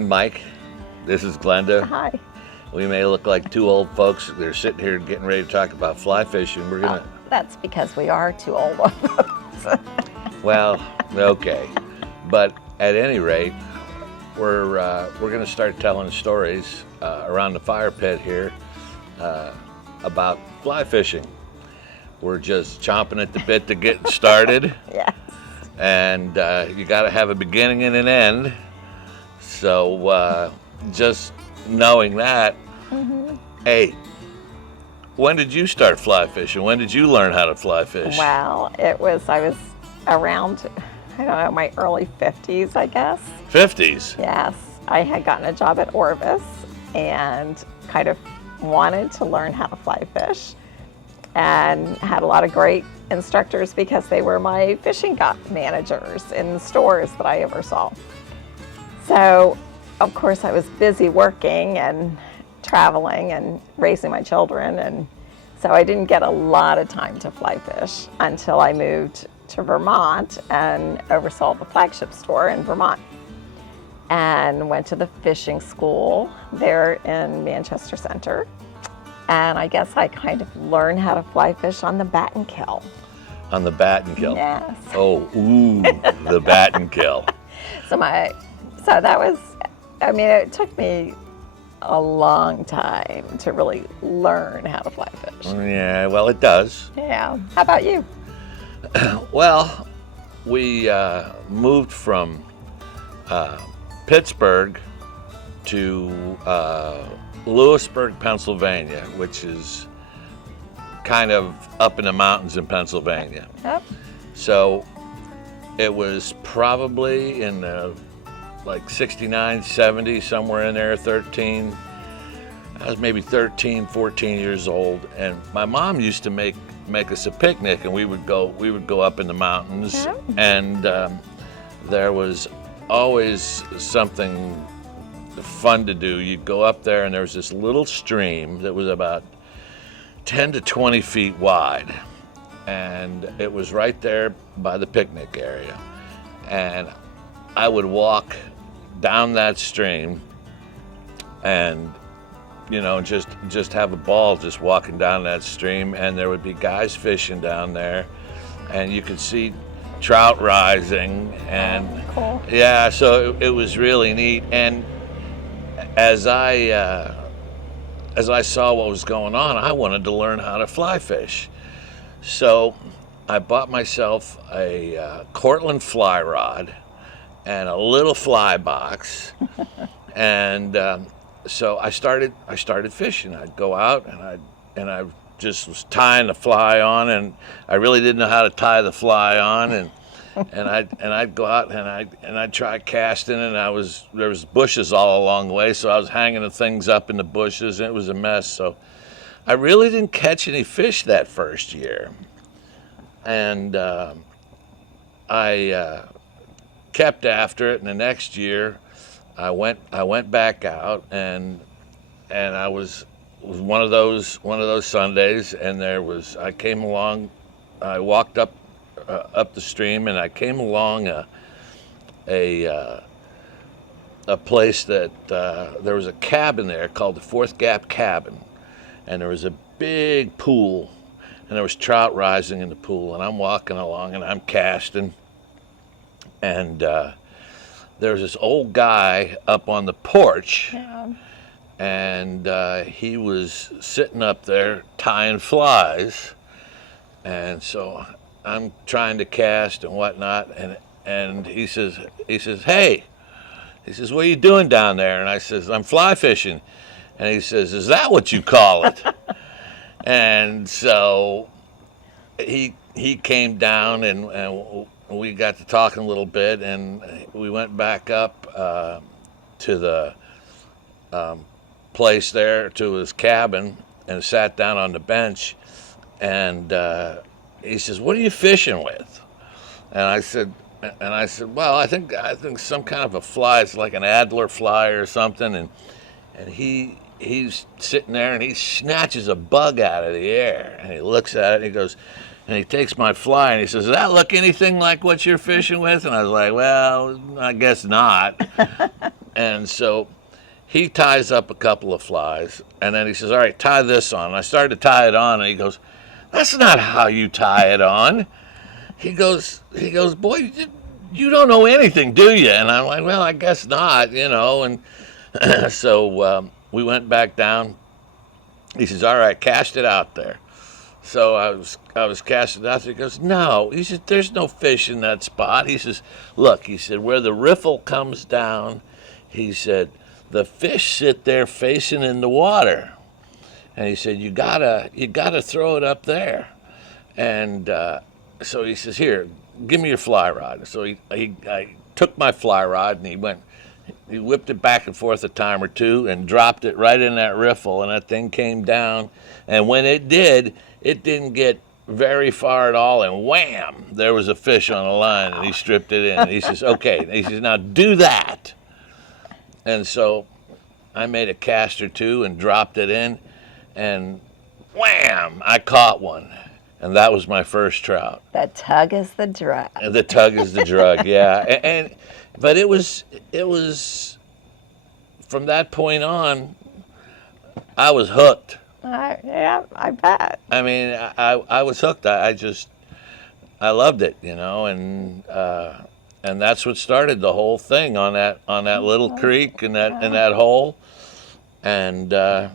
I'm Mike. This is Glenda. Hi. We may look like two old folks. They're sitting here getting ready to talk about fly fishing. We're gonna. That's because we are too old. Well, okay, but at any rate, we're gonna start telling stories around the fire pit here about fly fishing. We're just chomping at the bit to get started. Yes. And you got to have a beginning and an end. So just knowing that, Hey, when did you start fly fishing? When did you learn how to fly fish? Well, I was around, I don't know, my early 50s, I guess. 50s? Yes. I had gotten a job at Orvis and kind of wanted to learn how to fly fish, and had a lot of great instructors because they were my fishing managers in the stores that I oversaw. So, of course, I was busy working and traveling and raising my children, and so I didn't get a lot of time to fly fish until I moved to Vermont and oversaw the flagship store in Vermont, and went to the fishing school there in Manchester Center. And I guess I kind of learned how to fly fish on the bat and kill. On the bat and kill? Yes. Oh, ooh, the bat and kill. So that was, I mean, it took me a long time to really learn how to fly fish. Yeah, well, it does. Yeah. How about you? Well, we moved from Pittsburgh to Lewisburg, Pennsylvania, which is kind of up in the mountains in Pennsylvania. Yep. So it was probably in the like 69, 70, somewhere in there, 13. I was maybe 13, 14 years old, and my mom used to make us a picnic, and we would go up in the mountains. Yeah. And there was always something fun to do. You'd go up there, and there was this little stream that was about 10 to 20 feet wide, and it was right there by the picnic area. And I would walk down that stream and, you know, just have a ball just walking down that stream, and there would be guys fishing down there, and you could see trout rising, and Cool. yeah, so it was really neat. And as I saw what was going on, I wanted to learn how to fly fish. So I bought myself a Cortland fly rod and a little fly box, and so I started fishing. I'd go out and I just was tying the fly on, and I really didn't know how to tie the fly on, and I'd go out and I'd try casting, and there was bushes all along the way, so I was hanging the things up in the bushes, and it was a mess. So I really didn't catch any fish that first year, and I kept after it. And the next year, I went back out, and I was one of those Sundays, and I came along, I walked up the stream, and I came along a place that there was a cabin there called the Fourth Gap Cabin, and there was a big pool, and there was trout rising in the pool, and I'm walking along and I'm casting, and there was this old guy up on the porch. Yeah. And he was sitting up there tying flies, and so I'm trying to cast and whatnot, and he says, "Hey," he says, "what are you doing down there?" And I says, "I'm fly fishing." And he says, "Is that what you call it?" And so he came down, and we got to talking a little bit, and we went back up to the place there, to his cabin, and sat down on the bench, and he says, "What are you fishing with?" And I said, "Well, I think some kind of a fly. It's like an Adler fly or something." And he's sitting there, and he snatches a bug out of the air, and he looks at it, and he goes, and he takes my fly, and he says, "Does that look anything like what you're fishing with?" And I was like, "Well, I guess not." And so he ties up a couple of flies, and then he says, all right, tie this on. And I started to tie it on, and he goes, that's not how you tie it on. He goes, boy, you don't know anything, do you? And I'm like, well, I guess not, you know. And so we went back down. He says, all right, cast it out there. So I was casting it out there. He goes, no. He said, there's no fish in that spot. He says, look, he said, where the riffle comes down, he said, the fish sit there facing in the water. And he said, you gotta throw it up there. And so he says, here, give me your fly rod. So I took my fly rod, and he whipped it back and forth a time or two and dropped it right in that riffle, and that thing came down. And when it did, it didn't get very far at all, and wham, there was a fish on the line, and he stripped it in. And he says, okay. And he says, now do that. And so I made a cast or two and dropped it in, and wham, I caught one. And that was my first trout. The tug is the drug. The tug is the drug, yeah. But it was from that point on, I was hooked. Yeah, I bet. I mean, I was hooked. I loved it, you know, and that's what started the whole thing on that little creek and that hole, and yeah,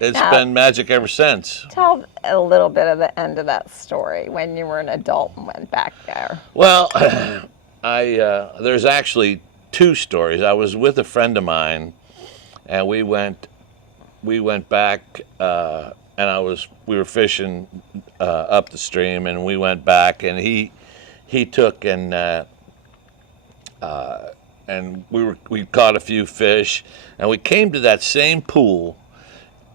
it's been magic ever since. Tell a little bit of the end of that story when you were an adult and went back there. Well, there's actually two stories. I was with a friend of mine, and we went back, and we were fishing up the stream, and we went back, and he took and we caught a few fish, and we came to that same pool,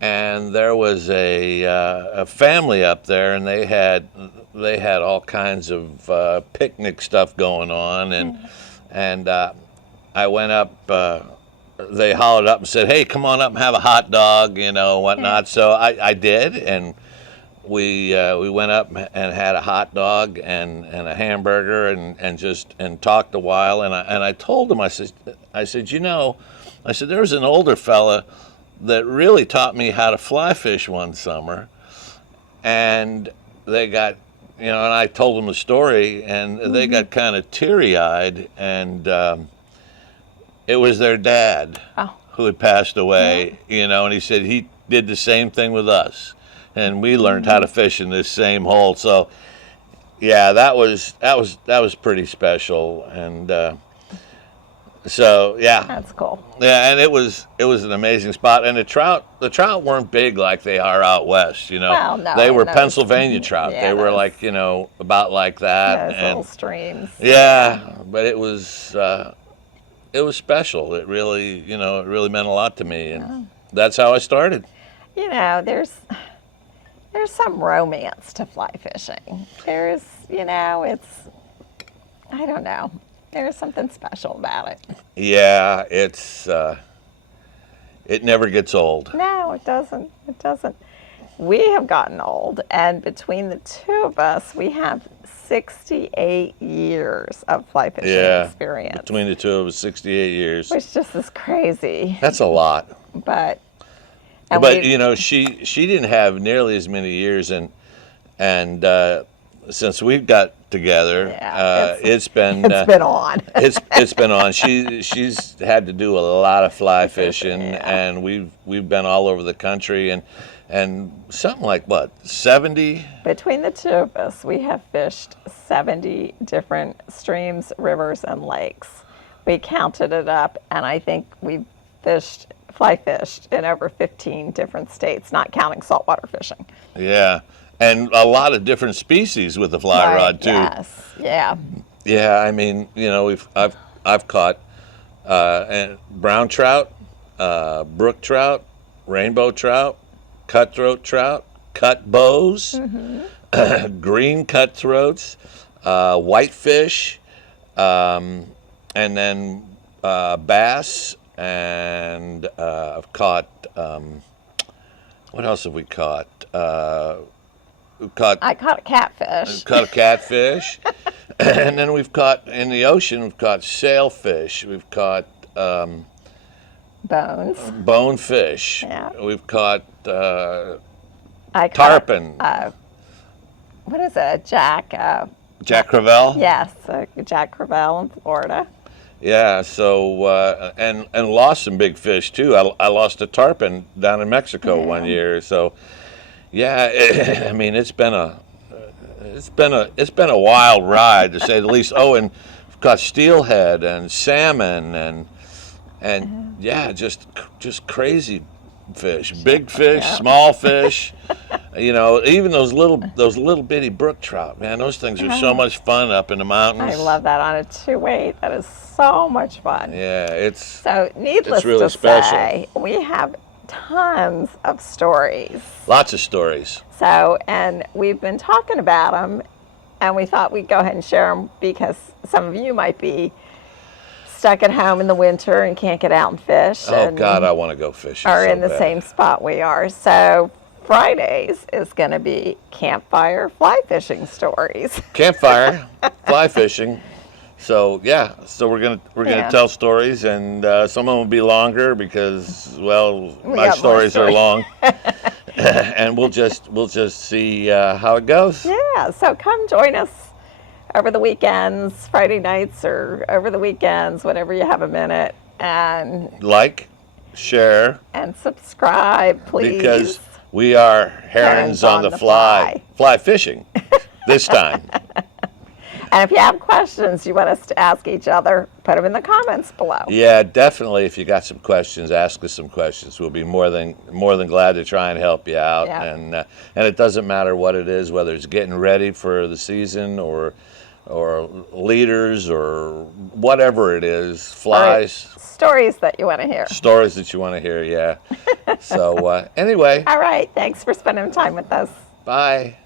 and there was a family up there, and they had all kinds of picnic stuff going on, and I went up. They hollered up and said, "Hey, come on up and have a hot dog," you know, whatnot. So I did, and we went up and had a hot dog and a hamburger and talked a while. And I told him, I said, you know, there was an older fella that really taught me how to fly fish one summer, and they got, you know, and I told them the story, and they got kind of teary-eyed, and it was their dad who had passed away, you know, and he said he did the same thing with us, and we learned how to fish in this same hole. So, yeah, that was pretty special, and so yeah, that's cool. Yeah, and it was an amazing spot, and the trout weren't big like they are out west, you know. Well, no, they were Pennsylvania trout. Yeah, they were like, you know, about like that, those and little streams. Yeah, but it was special. It really, you know, it really meant a lot to me, and that's how I started. You know, there's some romance to fly fishing. There's, you know, I don't know. There's something special about it. Yeah, it never gets old. No, it doesn't. It doesn't. We have gotten old, and between the two of us, we have 68 years of fly fishing experience. Between the two of us, 68 years. Which just is crazy. That's a lot. But you know, she didn't have nearly as many years, and since we've got together, it's been on. it's been on. She's had to do a lot of fly fishing, and we've been all over the country, and something like, what, 70? Between the two of us, we have fished 70 different streams, rivers, and lakes. We counted it up, and I think we've fly fished in over 15 different states, not counting saltwater fishing. Yeah, and a lot of different species with the fly rod too. Yes, yeah. Yeah, I mean, you know, I've caught brown trout, brook trout, rainbow trout, cutthroat trout, cut bows, green cutthroats, whitefish, and then bass, and I've caught, what else have we caught? I caught a catfish. Caught a catfish. And then we've caught in the ocean. We've caught sailfish. We've caught Bones. bonefish. Yeah. We've caught I caught, tarpon. what is it? A jack? Jack Crevalle. Yes, a Jack Crevalle in Florida. Yeah. So and lost some big fish too. I lost a tarpon down in Mexico one year. So yeah, I mean it's been a wild ride to say the least. Oh, and we've got steelhead and salmon and yeah, just crazy fish, big fish, small fish. You know, even those little bitty brook trout, man, those things are so much fun up in the mountains. I love that on a 2-weight. That is so much fun. Yeah, so needless really to special. say, we have tons of stories. Lots of stories. So, and we've been talking about them, and we thought we'd go ahead and share them because some of you might be stuck at home in the winter and can't get out and fish. Oh and God, I want to go fishing. are so in the bad. same spot we are. So Fridays is going to be campfire fly fishing stories. Campfire, fly fishing. So yeah, so we're gonna Yeah. tell stories, and some of them will be longer because well, We my got more stories are long, and we'll just see how it goes. Yeah, so come join us over the weekends, Friday nights or over the weekends, whenever you have a minute, and Like, share, subscribe, please. because we are herons on the fly fishing this time. And if you have questions you want us to ask each other, put them in the comments below. Yeah, definitely. If you got some questions, ask us some questions. We'll be more than glad to try and help you out. Yeah. And it doesn't matter what it is, whether it's getting ready for the season or leaders or whatever it is, flies, Or stories that you want to hear. stories that you want to hear. Yeah. So anyway, All right, thanks for spending time with us. bye.